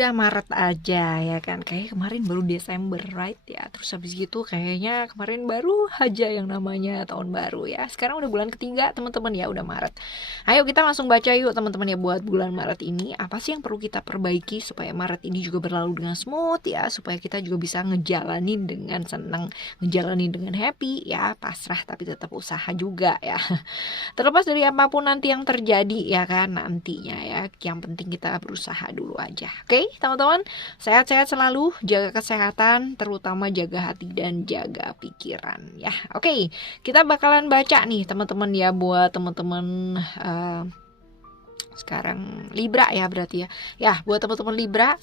udah Maret aja ya kan, kayak kemarin baru Desember right ya, terus habis gitu kayaknya kemarin baru aja yang namanya tahun baru ya. Sekarang udah bulan ketiga teman-teman ya, udah Maret. Ayo kita langsung baca yuk teman-teman ya, buat bulan Maret ini apa sih yang perlu kita perbaiki supaya Maret ini juga berlalu dengan smooth ya, supaya kita juga bisa ngejalanin dengan senang, ngejalanin dengan happy ya, pasrah tapi tetap usaha juga ya. Terlepas dari apapun nanti yang terjadi ya kan nantinya ya, yang penting kita berusaha dulu aja. Oke teman-teman, sehat-sehat selalu, jaga kesehatan, terutama jaga hati dan jaga pikiran ya. Oke, kita bakalan baca nih teman-teman ya, buat teman-teman sekarang Libra ya berarti ya. Ya, buat teman-teman Libra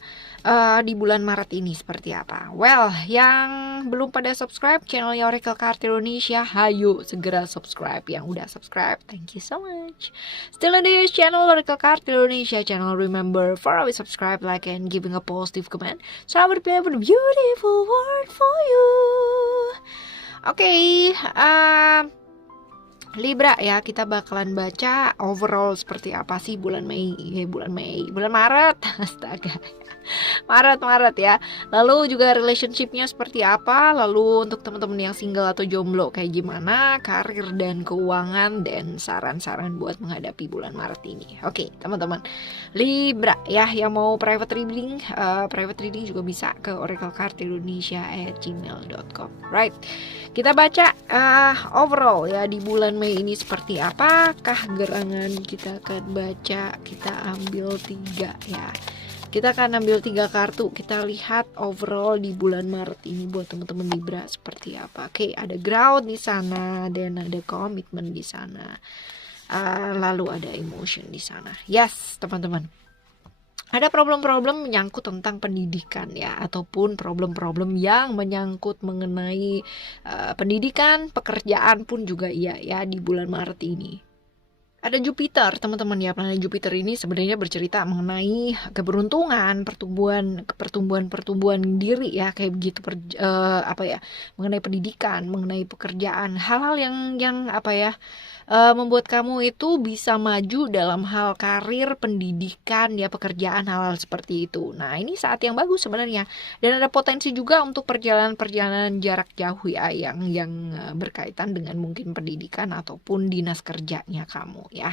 di bulan Maret ini seperti apa? Well, yang belum pada subscribe channel Oracle Card Indonesia, hayo segera subscribe. Yang udah subscribe, thank you so much. Still in this channel Oracle Card Indonesia channel, remember for always subscribe, like, and giving a positive comment. So I would be a beautiful word for you. Oke, Libra ya, kita bakalan baca overall seperti apa sih bulan bulan Maret, astaga, Maret ya. Lalu juga relationshipnya seperti apa, lalu untuk teman-teman yang single atau jomblo kayak gimana, karir dan keuangan, dan saran-saran buat menghadapi bulan Maret ini. Oke teman-teman Libra ya, yang mau private reading juga bisa ke oraclecards.indonesia@gmail.com. Right, kita baca overall ya di bulan Mei ini seperti apakah gerangan. Kita akan baca, kita ambil 3 ya. Kita akan ambil 3 kartu, kita lihat overall di bulan Maret ini buat teman-teman Libra seperti apa. Oke, ada ground di sana, dan ada komitmen di sana, lalu ada emotion di sana. Yes, teman-teman. Ada problem-problem menyangkut tentang pendidikan ya, ataupun problem-problem yang menyangkut mengenai pendidikan, pekerjaan pun juga iya ya di bulan Maret ini. Ada Jupiter teman-teman ya, planet Jupiter ini sebenarnya bercerita mengenai keberuntungan, pertumbuhan diri ya, kayak begitu mengenai pendidikan, mengenai pekerjaan, hal-hal yang membuat kamu itu bisa maju dalam hal karir, pendidikan ya, pekerjaan, hal-hal seperti itu. Nah ini saat yang bagus sebenarnya, dan ada potensi juga untuk perjalanan jarak jauh ya, yang berkaitan dengan mungkin pendidikan ataupun dinas kerjanya kamu ya,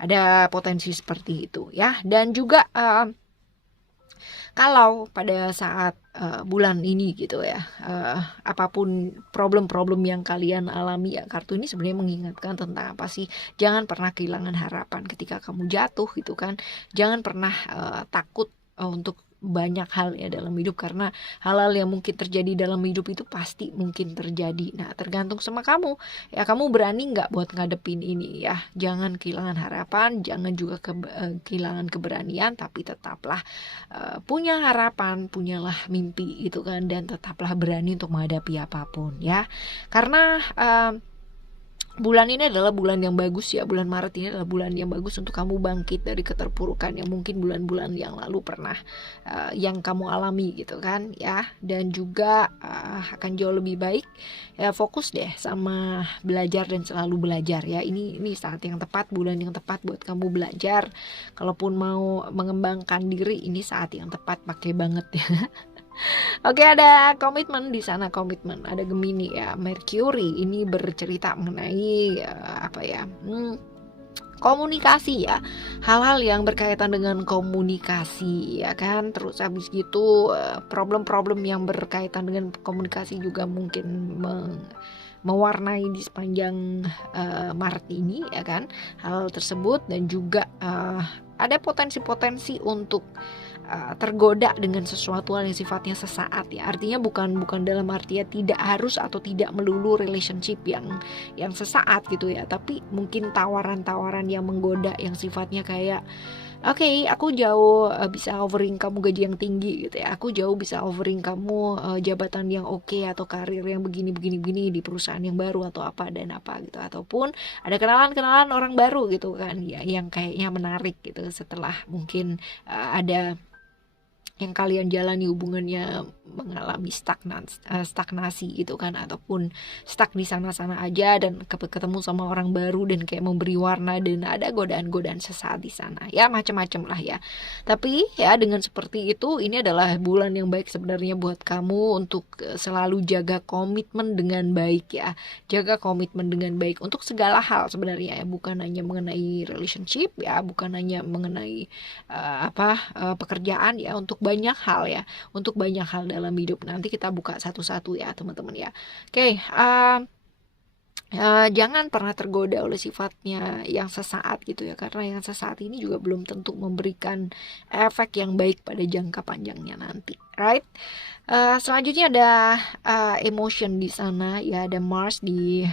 ada potensi seperti itu ya. Dan juga kalau pada saat bulan ini gitu ya, apapun problem-problem yang kalian alami ya, kartu ini sebenarnya mengingatkan tentang apa sih, jangan pernah kehilangan harapan ketika kamu jatuh gitu kan. Jangan pernah takut untuk banyak hal ya dalam hidup, karena hal-hal yang mungkin terjadi dalam hidup itu pasti mungkin terjadi. Nah tergantung sama kamu ya, kamu berani nggak buat ngadepin ini ya. Jangan kehilangan harapan, jangan juga kehilangan keberanian, tapi tetaplah punya harapan, punyalah mimpi gitu kan, dan tetaplah berani untuk menghadapi apapun ya. Karena bulan ini adalah bulan yang bagus ya, bulan Maret ini adalah bulan yang bagus untuk kamu bangkit dari keterpurukan yang mungkin bulan-bulan yang lalu pernah yang kamu alami gitu kan ya. Dan juga akan jauh lebih baik ya, fokus deh sama belajar dan selalu belajar ya. Ini saat yang tepat, bulan yang tepat buat kamu belajar. Kalaupun mau mengembangkan diri, ini saat yang tepat, pakai banget ya. Oke, ada komitmen di sana, komitmen. Ada Gemini ya, Mercury ini bercerita mengenai komunikasi ya, hal-hal yang berkaitan dengan komunikasi ya kan. Terus habis gitu problem-problem yang berkaitan dengan komunikasi juga mungkin mewarnai di sepanjang Maret ini ya kan, hal tersebut. Dan juga ada potensi-potensi untuk tergoda dengan sesuatu yang sifatnya sesaat ya. Artinya bukan dalam artian tidak harus atau tidak melulu relationship yang sesaat gitu ya, tapi mungkin tawaran-tawaran yang menggoda yang sifatnya kayak oke, aku jauh bisa offering kamu gaji yang tinggi gitu ya, aku jauh bisa offering kamu jabatan yang oke, atau karir yang begini di perusahaan yang baru atau apa dan apa gitu, ataupun ada kenalan orang baru gitu kan ya, yang kayaknya menarik gitu setelah mungkin ada yang kalian jalani hubungannya mengalami stagnasi gitu kan, ataupun stuck di sana-sana aja dan ketemu sama orang baru dan kayak memberi warna dan ada godaan-godaan sesaat di sana ya, macam-macam lah ya. Tapi ya dengan seperti itu, ini adalah bulan yang baik sebenarnya buat kamu untuk selalu jaga komitmen dengan baik ya, jaga komitmen dengan baik untuk segala hal sebenarnya ya, bukan hanya mengenai relationship ya, bukan hanya mengenai pekerjaan ya, untuk banyak hal ya, untuk banyak hal dalam hidup. Nanti kita buka satu-satu ya teman-teman ya. Oke, jangan pernah tergoda oleh sifatnya yang sesaat gitu ya, karena yang sesaat ini juga belum tentu memberikan efek yang baik pada jangka panjangnya nanti, right? Selanjutnya ada emotion di sana ya, ada Mars di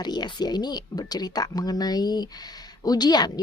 Aries ya. Ini bercerita mengenai ujian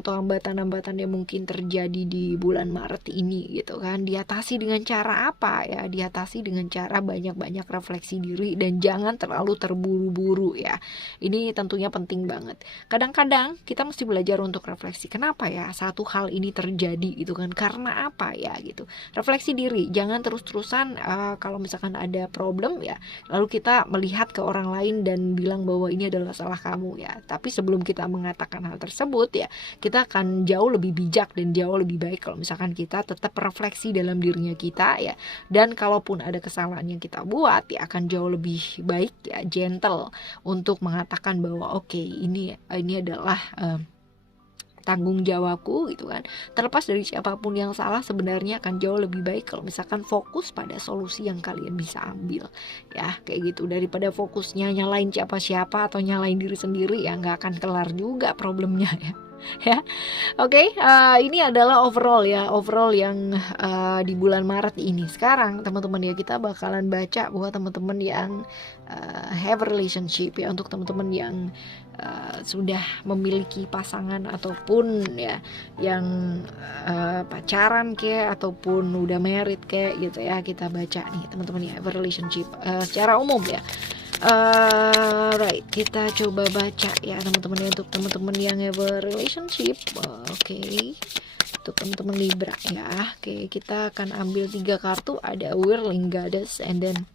atau hambatan-hambatan yang mungkin terjadi di bulan Maret ini gitu kan. Diatasi dengan cara apa ya? Diatasi dengan cara banyak-banyak refleksi diri dan jangan terlalu terburu-buru ya. Ini tentunya penting banget. Kadang-kadang kita mesti belajar untuk refleksi. Kenapa ya satu hal ini terjadi gitu kan? Karena apa ya gitu. Refleksi diri, jangan terus-terusan kalau misalkan ada problem ya, lalu kita melihat ke orang lain dan bilang bahwa ini adalah salah kamu ya. Tapi sebelum kita mengatakan hal tersebut ya, kita akan jauh lebih bijak dan jauh lebih baik kalau misalkan kita tetap refleksi dalam dirinya kita ya, dan kalaupun ada kesalahan yang kita buat ya, akan jauh lebih baik ya, gentle untuk mengatakan bahwa oke, ini adalah tanggung jawabku gitu kan. Terlepas dari siapapun yang salah, sebenarnya akan jauh lebih baik kalau misalkan fokus pada solusi yang kalian bisa ambil ya, kayak gitu, daripada fokusnya nyalain siapa-siapa atau nyalain diri sendiri ya, nggak akan kelar juga problemnya ya. Ya, oke, ini adalah overall yang di bulan Maret ini. Sekarang teman-teman ya, kita bakalan baca buat teman-teman yang have a relationship ya, untuk teman-teman yang sudah memiliki pasangan ataupun ya yang pacaran kayak ataupun udah married kayak gitu ya. Kita baca nih teman-teman ya, have a relationship secara umum ya. Right, kita coba baca ya teman-teman ya, untuk teman-teman yang have a relationship. Oke. Untuk teman-teman Libra ya. Oke, kita akan ambil 3 kartu. Ada Whirling Goddess, and then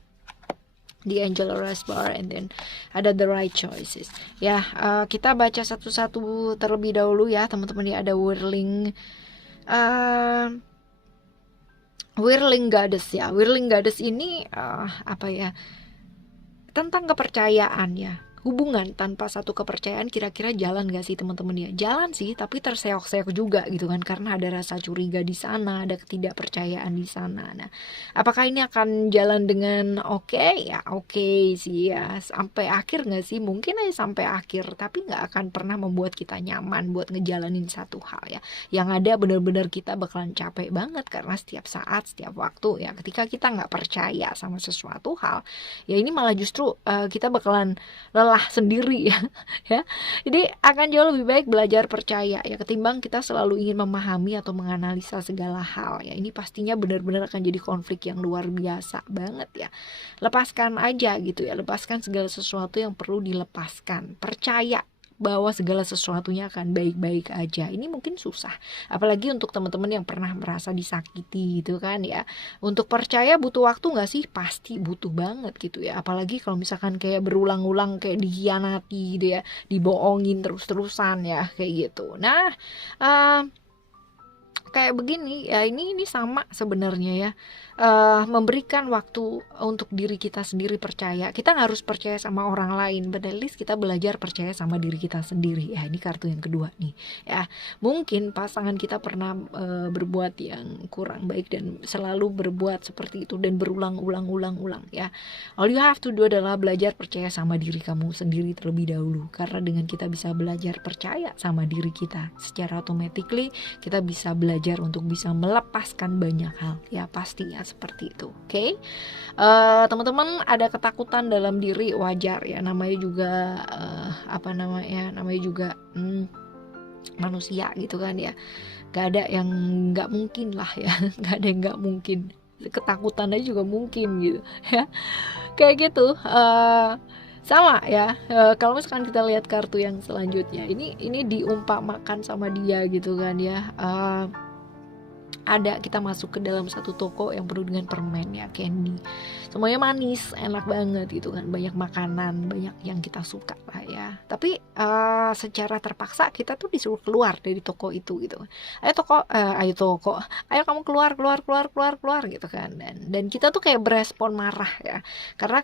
the Angel Bar, and then ada the right choices ya. Kita baca satu-satu terlebih dahulu ya teman-teman ya. Ada Whirling Goddess ya. Whirling Goddess ini apa ya, tentang kepercayaan ya. Hubungan tanpa satu kepercayaan kira-kira jalan gak sih teman-teman ya? Jalan sih, tapi terseok-seok juga gitu kan, karena ada rasa curiga di sana, ada ketidakpercayaan di sana. Nah, apakah ini akan jalan dengan oke? Ya oke sih ya, sampai akhir gak sih? Mungkin aja sampai akhir, tapi gak akan pernah membuat kita nyaman buat ngejalanin satu hal ya. Yang ada benar-benar kita bakalan capek banget, karena setiap saat, setiap waktu ya, ketika kita gak percaya sama sesuatu hal ya, ini malah justru kita bakalan lelah sendiri ya. Ya, jadi akan jauh lebih baik belajar percaya ya, ketimbang kita selalu ingin memahami atau menganalisa segala hal ya. Ini pastinya benar-benar akan jadi konflik yang luar biasa banget ya. Lepaskan aja gitu ya, lepaskan segala sesuatu yang perlu dilepaskan, percaya bahwa segala sesuatunya akan baik-baik aja. Ini mungkin susah, apalagi untuk teman-teman yang pernah merasa disakiti gitu kan ya. Untuk percaya butuh waktu gak sih? Pasti butuh banget gitu ya, apalagi kalau misalkan kayak berulang-ulang kayak dikhianati gitu ya, dibohongin terus-terusan ya, kayak gitu. Nah, kayak begini ya, ini sama sebenarnya ya. Memberikan waktu untuk diri kita sendiri percaya. Kita nggak harus percaya sama orang lain, but at least kita belajar percaya sama diri kita sendiri ya. Ini kartu yang kedua nih ya. Mungkin pasangan kita pernah berbuat yang kurang baik dan selalu berbuat seperti itu dan berulang-ulang ya. All you have to do adalah belajar percaya sama diri kamu sendiri terlebih dahulu, karena dengan kita bisa belajar percaya sama diri kita, secara automatically kita bisa belajar untuk bisa melepaskan banyak hal ya, pastinya seperti itu. Oke. Teman-teman ada ketakutan dalam diri, wajar ya, namanya juga namanya juga manusia gitu kan ya. Gak ada yang gak mungkin lah ya. Gak ada yang gak mungkin. Ketakutan aja juga mungkin gitu ya. Kayak gitu. Sama ya. Kalau misalkan kita lihat kartu yang selanjutnya, ini diumpamakan sama dia gitu kan ya. ada kita masuk ke dalam satu toko yang penuh dengan permen ya, candy, semuanya manis, enak banget gitu kan, banyak makanan, banyak yang kita suka lah ya. Tapi secara terpaksa kita tuh disuruh keluar dari toko itu gitu. Ayo toko, ayo kamu keluar keluar keluar keluar keluar gitu kan. Dan kita tuh kayak berespon marah ya, karena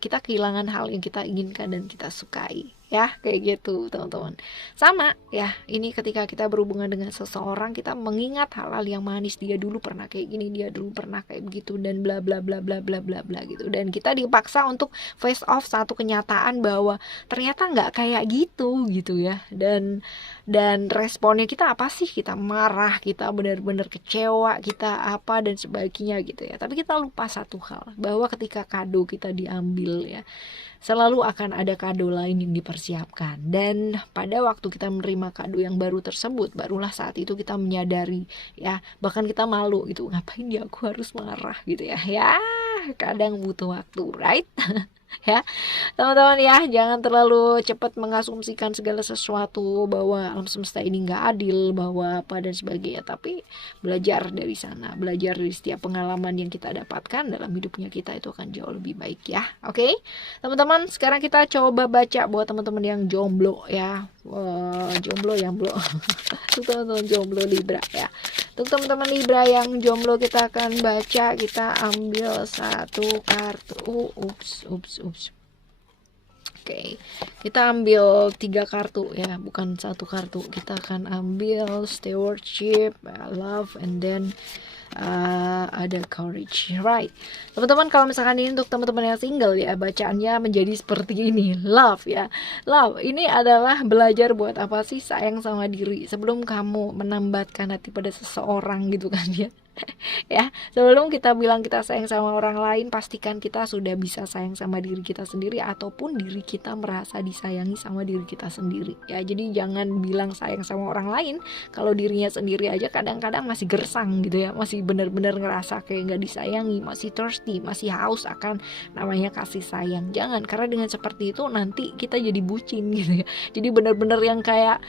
kita kehilangan hal yang kita inginkan dan kita sukai ya, kayak gitu teman-teman. Sama ya, ini ketika kita berhubungan dengan seseorang, kita mengingat hal-hal yang manis, dia dulu pernah kayak gini, dia dulu pernah kayak begitu, dan bla bla bla bla bla bla bla gitu. Dan kita dipaksa untuk face off satu kenyataan bahwa ternyata nggak kayak gitu ya. Dan responnya kita apa sih? Kita marah, kita benar-benar kecewa, kita apa dan sebagainya gitu ya. Tapi kita lupa satu hal, bahwa ketika kado kita diambil ya, selalu akan ada kado lain yang dipersiapkan. Dan pada waktu kita menerima kado yang baru tersebut, barulah saat itu kita menyadari ya, bahkan kita malu gitu, ngapain ya aku harus marah gitu ya. Ya kadang butuh waktu, right? Ya teman-teman ya, jangan terlalu cepat mengasumsikan segala sesuatu bahwa alam semesta ini nggak adil, bahwa apa dan sebagainya. Tapi belajar dari sana, belajar dari setiap pengalaman yang kita dapatkan dalam hidupnya kita, itu akan jauh lebih baik ya. Oke teman-teman, sekarang kita coba baca buat teman-teman yang jomblo ya. Jomblo yang belum untuk teman-teman jomblo Libra ya. Untuk teman-teman Libra yang jomblo, kita akan baca, kita ambil satu kartu. Oke, kita ambil 3 kartu ya, bukan satu kartu. Kita akan ambil stewardship, love, and then ada courage, right? Teman-teman, kalau misalkan ini untuk teman-teman yang single ya, bacaannya menjadi seperti ini. Love ya, love ini adalah belajar buat apa sih sayang sama diri sebelum kamu menambatkan hati pada seseorang gitu kan ya. Ya, sebelum kita bilang kita sayang sama orang lain, pastikan kita sudah bisa sayang sama diri kita sendiri, ataupun diri kita merasa disayangi sama diri kita sendiri ya. Jadi jangan bilang sayang sama orang lain kalau dirinya sendiri aja kadang-kadang masih gersang gitu ya, masih benar-benar ngerasa kayak nggak disayangi, masih thirsty, masih haus akan namanya kasih sayang. Jangan, karena dengan seperti itu nanti kita jadi bucin gitu ya. Jadi benar-benar yang kayak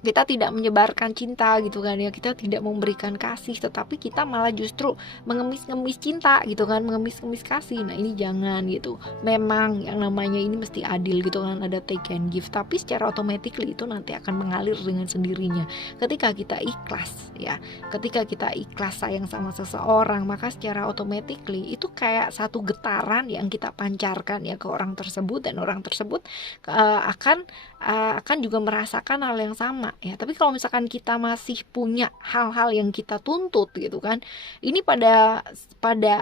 kita tidak menyebarkan cinta gitu kan ya, kita tidak memberikan kasih, tetapi kita malah justru mengemis-ngemis cinta gitu kan, mengemis-ngemis kasih. Nah ini jangan gitu. Memang yang namanya ini mesti adil gitu kan, ada take and give, tapi secara automatically itu nanti akan mengalir dengan sendirinya ketika kita ikhlas ya. Ketika kita ikhlas sayang sama seseorang, maka secara automatically itu kayak satu getaran yang kita pancarkan ya ke orang tersebut, dan orang tersebut akan juga merasakan hal yang sama ya. Tapi kalau misalkan kita masih punya hal-hal yang kita tuntut gitu kan, ini pada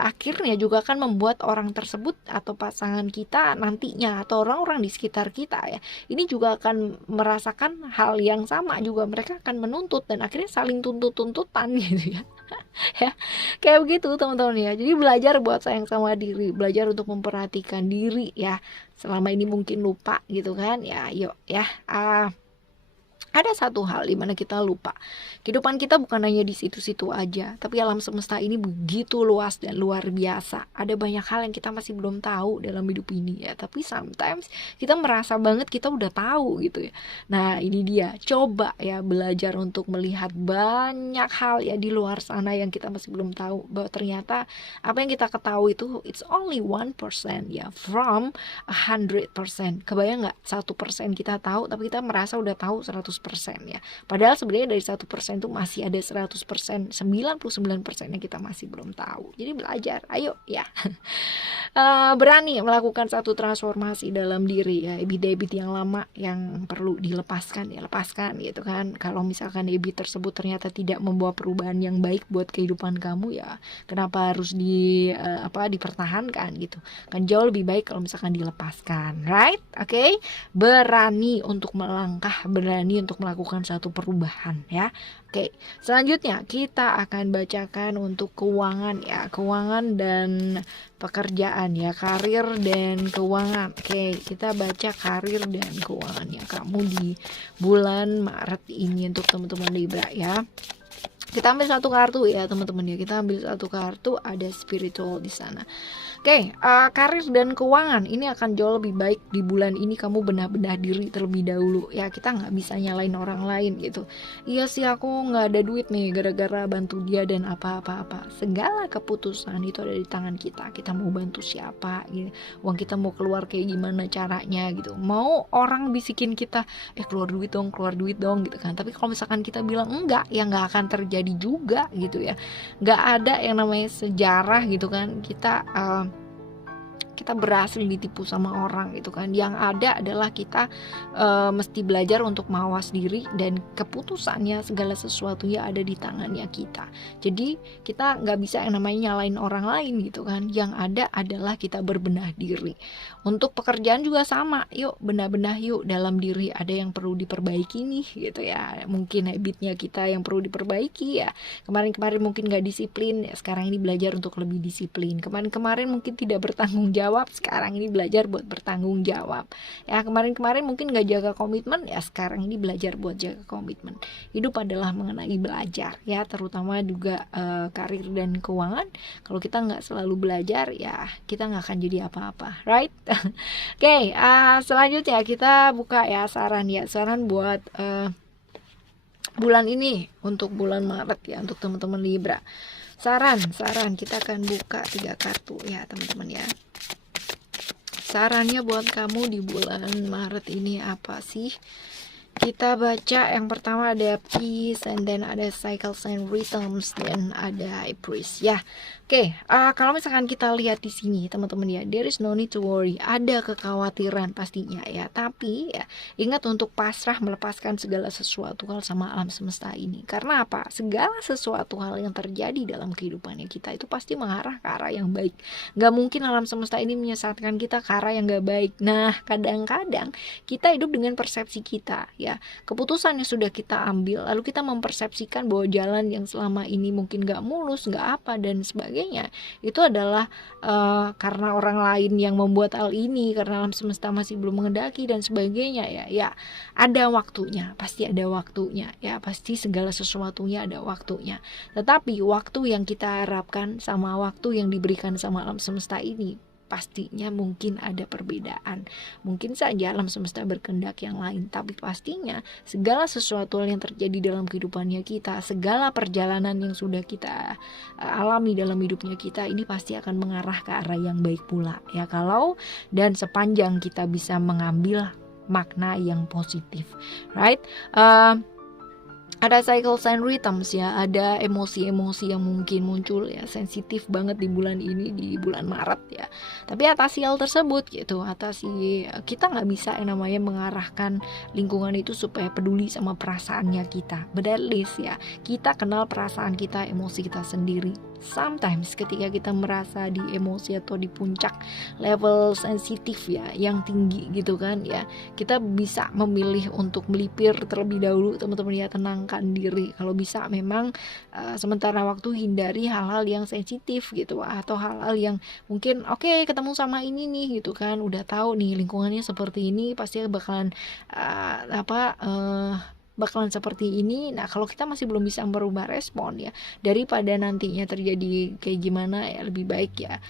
akhirnya juga akan membuat orang tersebut atau pasangan kita nantinya, atau orang-orang di sekitar kita ya, ini juga akan merasakan hal yang sama juga. Mereka akan menuntut dan akhirnya saling tuntut-tuntutan gitu ya. Ya kayak begitu teman-teman ya. Jadi belajar buat sayang sama diri, belajar untuk memperhatikan diri ya. Selama ini mungkin lupa gitu kan ya, yuk ya. Ada satu hal dimana kita lupa, kehidupan kita bukan hanya di situ-situ aja, tapi alam semesta ini begitu luas dan luar biasa. Ada banyak hal yang kita masih belum tahu dalam hidup ini ya, tapi sometimes kita merasa banget kita udah tahu gitu ya. Nah ini dia, coba ya belajar untuk melihat banyak hal ya di luar sana yang kita masih belum tahu, bahwa ternyata apa yang kita ketahui itu it's only 1% ya, from 100%. Kebayang nggak, 1% kita tahu tapi kita merasa udah tahu 100% ya. Padahal sebenarnya dari 1% itu masih ada 100%, 99% yang kita masih belum tahu. Jadi belajar, ayo ya. Berani melakukan satu transformasi dalam diri ya. Habit-habit yang lama yang perlu dilepaskan ya, lepaskan gitu kan. Kalau misalkan habit tersebut ternyata tidak membawa perubahan yang baik buat kehidupan kamu ya, kenapa harus dipertahankan gitu. Kan jauh lebih baik kalau misalkan dilepaskan, right? Oke? Berani untuk melangkah, berani untuk melakukan satu perubahan ya. Oke, selanjutnya kita akan bacakan untuk keuangan ya, keuangan dan pekerjaan ya, karir dan keuangan. Oke, kita baca karir dan keuangan ya kamu di bulan Maret ini untuk teman-teman Libra ya. Kita ambil satu kartu ya teman-teman ya. Kita ambil satu kartu, ada spiritual di sana. Oke, karir dan keuangan ini akan jauh lebih baik di bulan ini. Kamu benar-benar diri terlebih dahulu ya. Kita nggak bisa nyalain orang lain gitu. Iya sih, aku nggak ada duit nih gara-gara bantu dia dan apa-apa. Segala keputusan itu ada di tangan kita. Kita mau bantu siapa gitu, uang kita mau keluar kayak gimana caranya gitu. Mau orang bisikin kita keluar duit dong gitu kan. Tapi kalau misalkan kita bilang enggak, ya nggak akan terjadi juga gitu ya. Nggak ada yang namanya sejarah gitu kan. Kita berhasil ditipu sama orang gitu kan. Yang ada adalah kita mesti belajar untuk mawas diri, dan keputusannya segala sesuatunya ada di tangannya kita. Jadi kita nggak bisa yang namanya nyalain orang lain gitu kan. Yang ada adalah kita berbenah diri. Untuk pekerjaan juga sama, yuk benah-benah yuk dalam diri. Ada yang perlu diperbaiki nih gitu ya. Mungkin habitnya kita yang perlu diperbaiki ya. Kemarin-kemarin mungkin nggak disiplin ya, sekarang ini belajar untuk lebih disiplin. Kemarin-kemarin mungkin tidak bertanggung jawab, sekarang ini belajar buat bertanggung jawab ya. Kemarin-kemarin mungkin gak jaga komitmen ya, sekarang ini belajar buat jaga komitmen. Hidup adalah mengenai belajar ya, terutama juga karir dan keuangan. Kalau kita nggak selalu belajar ya, kita nggak akan jadi apa-apa, right? Oke, selanjutnya kita buka ya saran buat bulan ini, untuk bulan Maret ya, untuk teman-teman Libra. Saran kita akan buka 3 kartu ya teman-teman ya. Sarannya buat kamu di bulan Maret ini apa sih? Kita baca yang pertama ada Peace, and then ada Cycles and Rhythms, dan ada Empress ya. Oke, kalau misalkan kita lihat di sini teman-teman ya, there is no need to worry. Ada kekhawatiran pastinya ya, tapi ya ingat untuk pasrah, melepaskan segala sesuatu hal sama alam semesta ini. Karena apa? Segala sesuatu hal yang terjadi dalam kehidupannya kita itu pasti mengarah ke arah yang baik. Gak mungkin alam semesta ini menyesatkan kita ke arah yang gak baik. Nah, kadang-kadang kita hidup dengan persepsi kita ya. Keputusan yang sudah kita ambil, lalu kita mempersepsikan bahwa jalan yang selama ini mungkin gak mulus, gak apa, dan sebagainya, itu adalah karena orang lain yang membuat hal ini, karena alam semesta masih belum mengendaki dan sebagainya ya. Ada waktunya, pasti ada waktunya ya, pasti segala sesuatunya ada waktunya. Tetapi waktu yang kita harapkan sama waktu yang diberikan sama alam semesta ini pastinya mungkin ada perbedaan. Mungkin saja alam semesta berkehendak yang lain, tapi pastinya segala sesuatu yang terjadi dalam kehidupannya kita, segala perjalanan yang sudah kita alami dalam hidupnya kita, ini pasti akan mengarah ke arah yang baik pula ya, kalau dan sepanjang kita bisa mengambil makna yang positif, right? Ada cycles and rhythms ya, ada emosi-emosi yang mungkin muncul ya, sensitif banget di bulan ini, di bulan Maret ya. Tapi atasi hal tersebut gitu, kita nggak bisa yang namanya mengarahkan lingkungan itu supaya peduli sama perasaannya kita. But at least ya, kita kenal perasaan kita, emosi kita sendiri. Sometimes ketika kita merasa di emosi atau di puncak level sensitif ya, yang tinggi gitu kan ya, kita bisa memilih untuk melipir terlebih dahulu teman-teman ya, tenangkan diri. Kalau bisa memang sementara waktu hindari hal-hal yang sensitif gitu, atau hal-hal yang mungkin ketemu sama ini nih gitu kan, udah tahu nih lingkungannya seperti ini, pasti bakalan bakalan seperti ini. Nah, kalau kita masih belum bisa merubah respon ya, daripada nantinya terjadi kayak gimana ya, lebih baik ya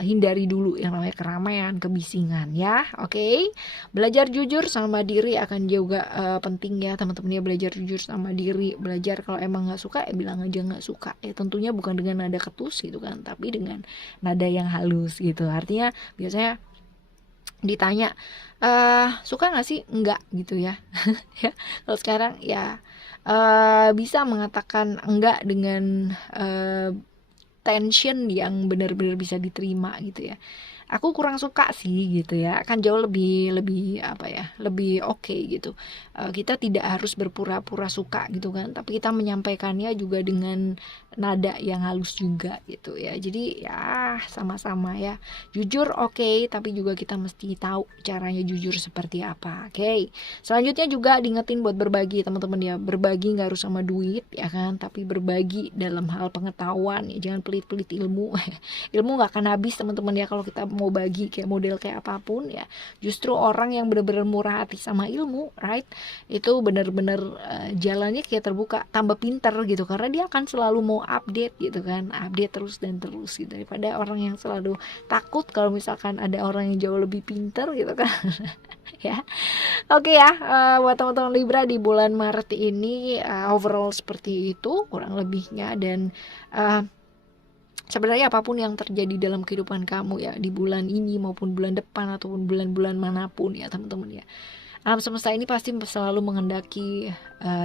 hindari dulu yang namanya keramaian, kebisingan ya. Oke. Belajar jujur sama diri akan juga penting ya teman-teman ya, belajar jujur sama diri. Belajar kalau emang nggak suka ya bilang aja nggak suka ya, tentunya bukan dengan nada ketus gitu kan, tapi dengan nada yang halus gitu. Artinya biasanya ditanya suka nggak sih, enggak gitu ya. Ya, kalau sekarang ya bisa mengatakan enggak dengan tension yang benar-benar bisa diterima gitu ya. Aku kurang suka sih gitu ya, kan jauh lebih lebih oke gitu. Kita tidak harus berpura-pura suka gitu kan, tapi kita menyampaikannya juga dengan nada yang halus juga gitu ya. Jadi ya sama-sama ya, jujur oke, tapi juga kita mesti tahu caranya jujur seperti apa. Oke. Selanjutnya juga diingetin buat berbagi teman-teman ya, berbagi nggak harus sama duit ya kan, tapi berbagi dalam hal pengetahuan ya, jangan pelit-pelit ilmu. Ilmu nggak akan habis teman-teman ya kalau kita mau bagi kayak model kayak apapun ya, justru orang yang benar-benar murah hati sama ilmu, right, itu benar-benar jalannya kayak terbuka, tambah pinter gitu, karena dia akan selalu mau update gitu kan, update terus dan terus gitu, daripada orang yang selalu takut kalau misalkan ada orang yang jauh lebih pinter gitu kan. Ya, oke ya, buat teman-teman Libra di bulan Maret ini overall seperti itu kurang lebihnya. Dan sebenarnya apapun yang terjadi dalam kehidupan kamu ya di bulan ini maupun bulan depan ataupun bulan-bulan manapun ya teman-teman ya, alam semesta ini pasti selalu menghendaki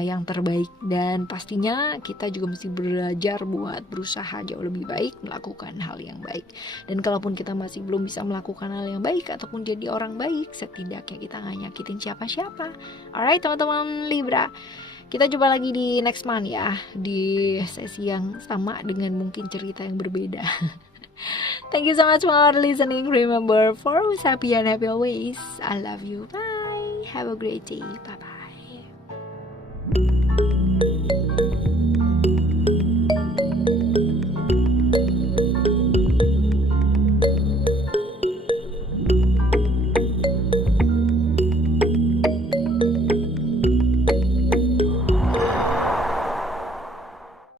yang terbaik, dan pastinya kita juga mesti belajar buat berusaha jauh lebih baik melakukan hal yang baik. Dan kalaupun kita masih belum bisa melakukan hal yang baik ataupun jadi orang baik, setidaknya kita gak nyakitin siapa-siapa. Alright teman-teman Libra, kita jumpa lagi di next month ya, di sesi yang sama dengan mungkin cerita yang berbeda. Thank you so much for listening. Remember, for always happy and happy always. I love you. Bye. Have a great day. Bye bye.